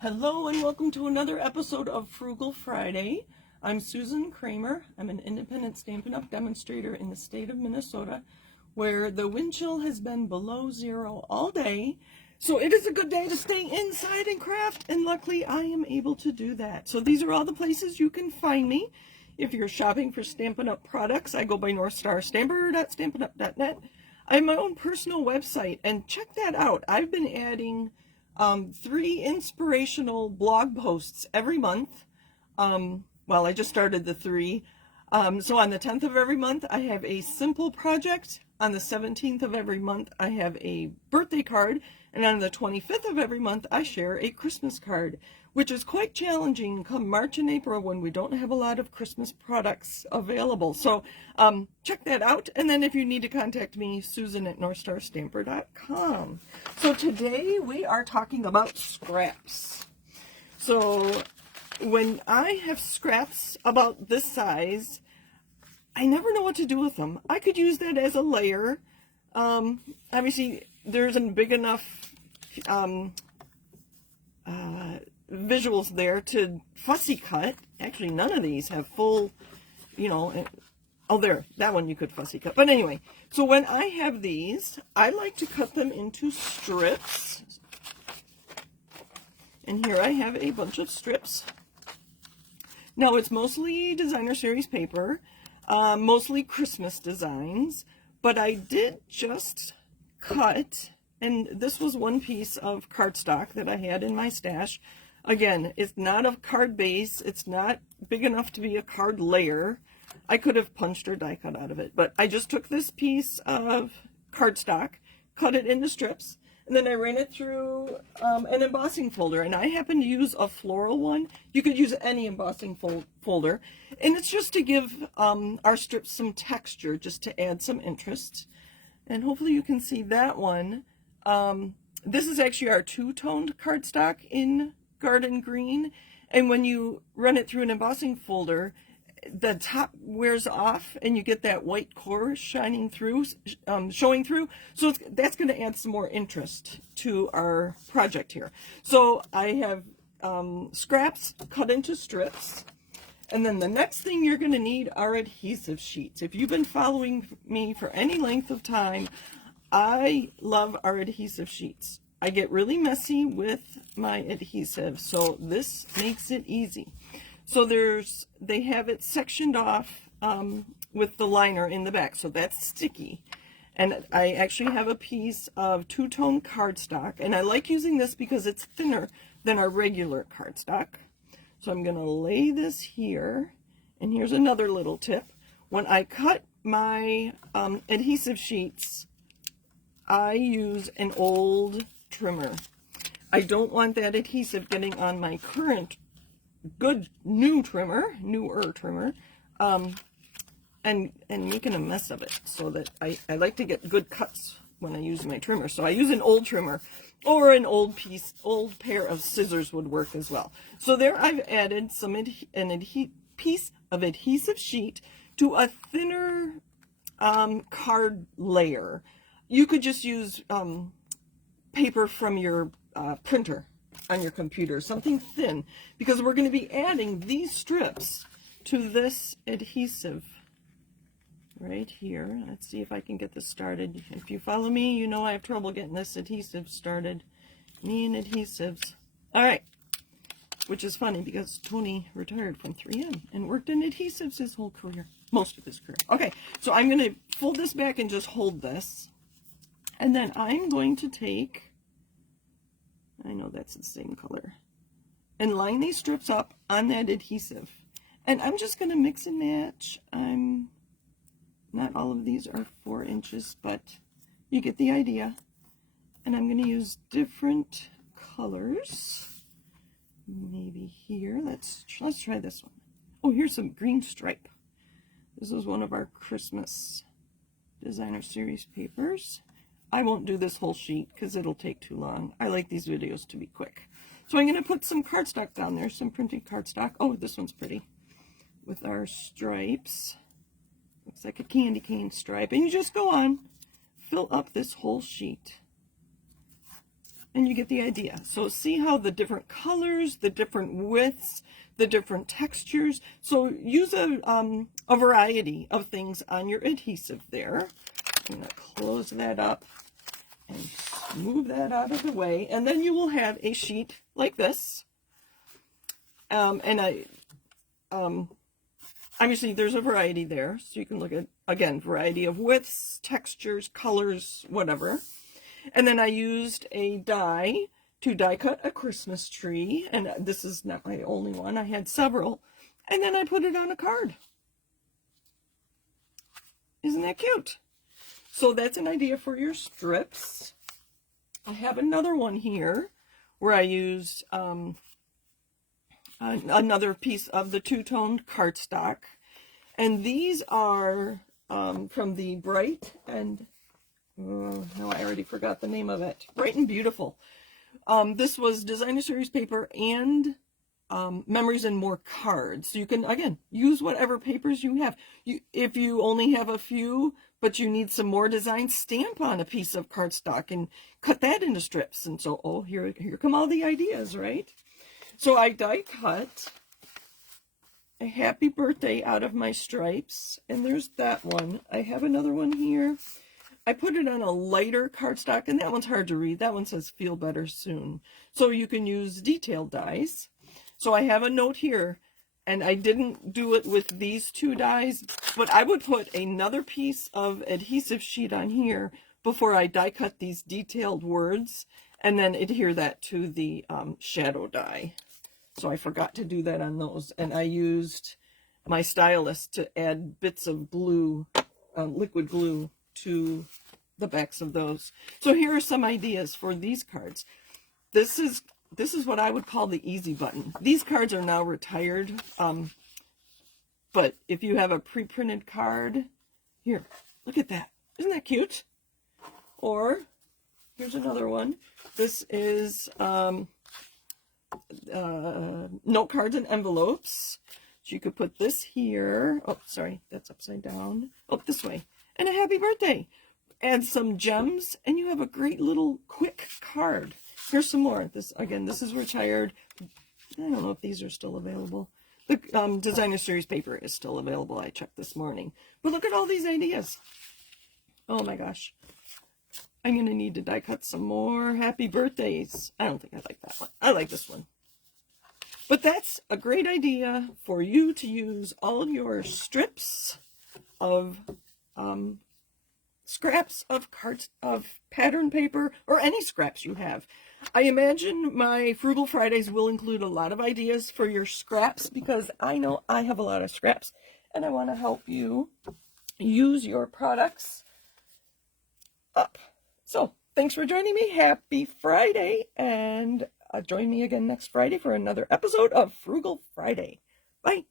Hello and welcome to another episode of Frugal Friday. I'm Susan Kramer. I'm an independent Stampin' Up! Demonstrator in the state of Minnesota, where the wind chill has been below zero all day. So it is a good day to stay inside and craft, and luckily I am able to do that. So these are all the places you can find me. If you're shopping for Stampin' Up! Products, I go by northstarstamper.stampinup.net. I have my own personal website, and check that out. I've been adding 3 inspirational blog posts every month. Well, I just started the 3. So on the 10th of every month, I have a simple project. On the 17th of every month, I have a birthday card. And on the 25th of every month, I share a Christmas card, which is quite challenging come March and April when we don't have a lot of Christmas products available. So check that out. And then if you need to contact me, Susan at northstarstamper.com. So today we are talking about scraps. So when I have scraps about this size, I never know what to do with them. I could use that as a layer. Obviously, there isn't big enough visuals there to fussy cut. Actually, none of these have full, oh, there, that one you could fussy cut. But anyway, so when I have these, I like to cut them into strips. And here I have a bunch of strips. Now, it's mostly designer series paper, mostly Christmas designs, but I did just cut, and this was one piece of cardstock that I had in my stash. Again, it's not a card base. It's not big enough to be a card layer. I could have punched or die cut out of it, but I just took this piece of cardstock, cut it into strips, and then I ran it through an embossing folder, and I happen to use a floral one. You could use any embossing folder, and it's just to give our strips some texture, just to add some interest. And hopefully you can see that one. This is actually our two-toned cardstock in Garden Green, and when you run it through an embossing folder, the top wears off and you get that white core shining through, showing through. So that's going to add some more interest to our project here. So I have scraps cut into strips. And then the next thing you're going to need are adhesive sheets. If you've been following me for any length of time, I love our adhesive sheets. I get really messy with my adhesive, so this makes it easy. So they have it sectioned off with the liner in the back, so that's sticky. And I actually have a piece of two-tone cardstock, and I like using this because it's thinner than our regular cardstock. So I'm going to lay this here, and here's another little tip. When I cut my adhesive sheets, I use an old trimmer. I don't want that adhesive getting on my current good newer trimmer, and making a mess of it. So that I like to get good cuts when I use my trimmer. So I use an old trimmer, or an old pair of scissors would work as well. So there I've added piece of adhesive sheet to a thinner card layer. You could just use paper from your printer on your computer, something thin, because we're going to be adding these strips to this adhesive right here. Let's see if I can get this started. If you follow me, you know I have trouble getting this adhesive started. Me and adhesives. All right, which is funny because Tony retired from 3M and worked in adhesives his whole career, most of his career. Okay, so I'm going to fold this back and just hold this, and then I'm going to take, I know that's the same color, and line these strips up on that adhesive. And I'm just going to mix and match. Not all of these are 4 inches, but you get the idea. And I'm going to use different colors. Maybe here. Let's try this one. Oh, here's some green stripe. This is one of our Christmas designer series papers. I won't do this whole sheet because it'll take too long. I like these videos to be quick. So I'm going to put some cardstock down there, some printed cardstock. Oh, this one's pretty. With our stripes. Looks like a candy cane stripe. And you just go on, fill up this whole sheet. And you get the idea. So see how the different colors, the different widths, the different textures. So use a variety of things on your adhesive there. I'm going to close that up and move that out of the way. And then you will have a sheet like this. Obviously there's a variety there. So you can look at, again, variety of widths, textures, colors, whatever. And then I used a die to die cut a Christmas tree. And this is not my only one. I had several. And then I put it on a card. Isn't that cute? So that's an idea for your strips. I have another one here where I used another piece of the two-toned cardstock. And these are from the Bright and... oh, no, I already forgot the name of it. Bright and Beautiful. This was designer series paper and Memories and More cards. So you can, again, use whatever papers you have. If you only have a few, but you need some more designs, stamp on a piece of cardstock and cut that into strips. And so, oh, here come all the ideas, right? So I die cut a happy birthday out of my stripes. And there's that one. I have another one here. I put it on a lighter cardstock, and that one's hard to read. That one says feel better soon. So you can use detailed dies. So I have a note here, and I didn't do it with these two dies, but I would put another piece of adhesive sheet on here before I die cut these detailed words, and then adhere that to the shadow die. So I forgot to do that on those, and I used my stylus to add bits of glue, liquid glue, to the backs of those. So here are some ideas for these cards. This is what I would call the easy button. These cards are now retired, but if you have a pre-printed card, here, look at that. Isn't that cute? Or here's another one. This is note cards and envelopes. So you could put this here. Oh, sorry, that's upside down. Oh, this way. And a happy birthday. Add some gems, and you have a great little quick card. Here's some more. This is retired. I don't know if these are still available. The designer series paper is still available. I checked this morning. But look at all these ideas. Oh my gosh. I'm going to need to die cut some more happy birthdays. I don't think I like that one. I like this one. But that's a great idea for you to use all your strips of scraps of pattern paper, or any scraps you have. I imagine my Frugal Fridays will include a lot of ideas for your scraps, because I know I have a lot of scraps, and I want to help you use your products up. So thanks for joining me. Happy Friday, and join me again next Friday for another episode of Frugal Friday. Bye.